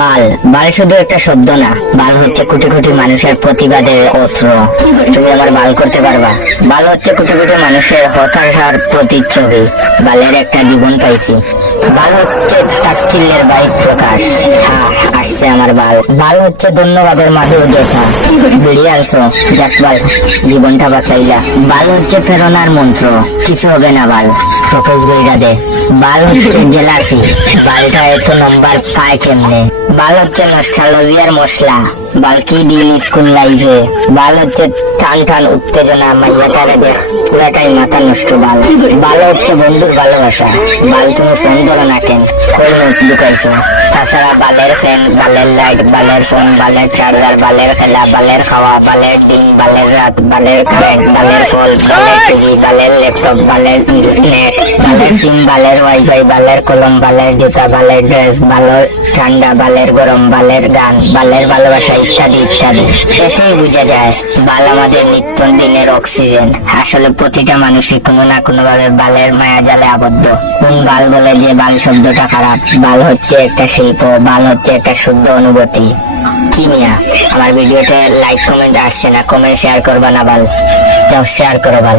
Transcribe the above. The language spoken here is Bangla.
বাল বাল শুধু একটা শব্দ না, বাল হচ্ছে কোটি কোটি মানুষের প্রতিবাদের অস্ত্র। তুমি আমার বাল করতে পারবা? বাল হচ্ছে কোটি কোটি মানুষের হতাশার প্রতিচ্ছবি। বালের একটা জীবন পাইছি। বাল হচ্ছে তাচ্ছিল্যের বাহিক প্রকাশ। হ্যাঁ, আসছে আমার বাল। বাল হচ্ছে ধন্যবাদের মাধুর্যতা। বেরিয়ে আসো, যাক বাল, জীবনটা বাঁচাইলা। বাল হচ্ছে প্রেরণার মন্ত্র। কিছু হবে না বাল, প্রপোজ বইরা দে। বাল হচ্ছে জেলাসি। বালটা এত নম্বর পায় কেমনে? বাল হচ্ছে নস্টালজিয়ার মশলা। বাল কি দিন স্কুল লাইফে। বাল হচ্ছে টান টান উত্তেজনা, মাইয়াটারে দেখ পুরাটাই মাথা নষ্ট। বাল বাল হচ্ছে বন্ধুর ভালোবাসা। বাল তুমি ফোন ধরো না কেন? কই নোট ঢুকাইছো? তাছাড়া বালের ফ্যান, বালের লাইট, বালের ফোন, বালের চার্জার, বালের খেলা, বালের খাওয়া, বালের দিন, বালের রাত, বালের কারেন্ট, বালের ফল, বালের টিভি, বালের ল্যাপটপ, বালের নেট, বালের সিম, বালের ওয়াইফাই, বালের কলম, বালের জুতা, বালের ড্রেস, বালের ঠান্ডা, বালের গরম, বালের গান, বালের ভালোবাসা ইত্যাদি ইত্যাদি। এতেই বোঝা যায় বাল আমাদের নিত্য দিনের অক্সিজেন। আসলে প্রতিটা মানুষই কোনো না কোনো ভাবে বালের মায়া জালে আবদ্ধ। কোন বাল বলে যে বাল শব্দটা খারাপ? বাল হচ্ছে একটা শিল্প, বাল হচ্ছে একটা শুদ্ধ অনুভূতি। কি মিয়া, আমার ভিডিওতে লাইক কমেন্ট আসছে না, কমেন্ট শেয়ার করবা না বাল? যাও শেয়ার করো বাল।